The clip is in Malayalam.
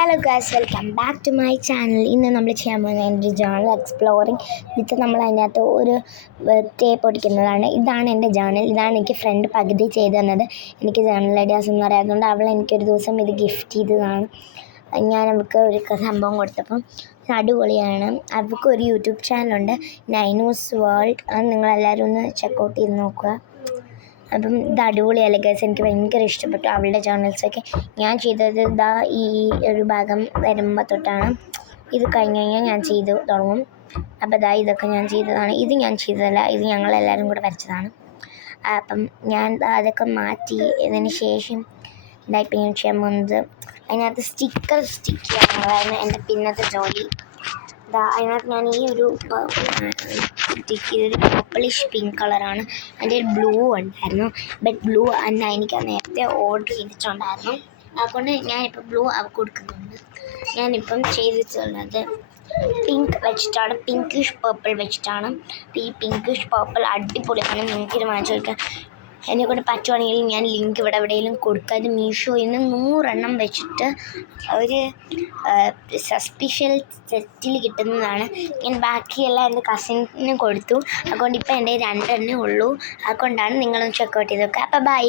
Hello guys, welcome back to my channel. ഇന്ന് നമ്മൾ ചെയ്യാൻ പോകുന്നത് എൻ്റെ ജേണൽ എക്സ്പ്ലോറിങ് വിത്ത് നമ്മൾ അതിനകത്ത് ഒരു ടേപ്പ് ഒടിക്കുന്നതാണ്. ഇതാണ് എൻ്റെ ജേണൽ. ഇതാണ് എനിക്ക് ഫ്രണ്ട് പകുതി ചെയ്ത് തന്നത്. എനിക്ക് ജേണൽ ഐഡിയാസ് എന്ന് അറിയാത്തതുകൊണ്ട് അവൾ എനിക്കൊരു ദിവസം ഇത് ഗിഫ്റ്റ് ചെയ്തതാണ്. ഞാൻ അവൾക്ക് ഒരു സംഭവം കൊടുത്തപ്പം അടിപൊളിയാണ്. അവൾക്ക് ഒരു യൂട്യൂബ് ചാനലുണ്ട്, നൈനൂസ് വേൾഡ്. അത് നിങ്ങളെല്ലാവരും ഒന്ന് ചെക്കൗട്ട് ചെയ്ത് നോക്കുക. അപ്പം ഇത് അടിപൊളിയല്ലേ ഗൈസ്, എനിക്ക് ഭയങ്കര ഇഷ്ടപ്പെട്ടു അവളുടെ ചാനൽസൊക്കെ. ഞാൻ ചെയ്തത് ഇതാ ഈ ഒരു ഭാഗം വരുമ്പോൾ തൊട്ടാണ്. ഇത് കഴിഞ്ഞ് കഴിഞ്ഞാൽ ഞാൻ ചെയ്ത് തുടങ്ങും. അപ്പോൾ ഇതാ ഇതൊക്കെ ഞാൻ ചെയ്തതാണ്. ഇത് ഞാൻ ചെയ്തതല്ല, ഇത് ഞങ്ങളെല്ലാവരും കൂടെ വരച്ചതാണ്. അപ്പം ഞാൻ അതൊക്കെ മാറ്റി ഇതിന് ശേഷം ഇതായിപ്പോൾ ഞാൻ ചെയ്യാൻ പോകുന്നത് അതിനകത്ത് സ്റ്റിക്കർ സ്റ്റിക്ക് ചെയ്യാനുള്ളതായിരുന്നു എൻ്റെ പിന്നത്തെ ജോലി. അതിനകത്ത് ഞാൻ ഈ ഒരു സ്റ്റിക്ക് ചെയ്തൊരു പർപ്പിളിഷ് പിങ്ക് കളറാണ്. അതിൻ്റെ ഒരു ബ്ലൂ ഉണ്ടായിരുന്നു, ബട്ട് ബ്ലൂ അല്ല, എനിക്ക് നേരത്തെ ഓർഡർ ചെയ്തിട്ടുണ്ടായിരുന്നു. അതുകൊണ്ട് ഞാനിപ്പോൾ ബ്ലൂ അവൾക്ക് കൊടുക്കുന്നുണ്ട്. ഞാനിപ്പം ചെയ്തിട്ടുള്ളത് പിങ്ക് വെച്ചിട്ടാണ്, പിങ്കിഷ് പേർപ്പിൾ വെച്ചിട്ടാണ്. ഈ പിങ്കിഷ് പേർപ്പിൾ അടിപൊളിയാണ്. നിങ്ങൾക്ക് വാങ്ങിച്ചു കൊടുക്കാം. എന്നെക്കൊണ്ട് പറ്റുവാണെങ്കിൽ ഞാൻ ലിങ്ക് ഇവിടെ എവിടെയെങ്കിലും കൊടുക്കുക. ഇത് മീഷോയിൽ നിന്ന് 100 വെച്ചിട്ട് ഒരു സസ്പെഷ്യൽ സെറ്റിൽ കിട്ടുന്നതാണ്. ഞാൻ ബാക്കിയെല്ലാം എൻ്റെ കസിന് കൊടുത്തു. അതുകൊണ്ട് ഇപ്പോൾ എൻ്റെ 2 ഉള്ളൂ. അതുകൊണ്ടാണ് നിങ്ങളൊന്ന് ചെക്കൗട്ട് ചെയ്ത് നോക്കുക. അപ്പോൾ ബൈ.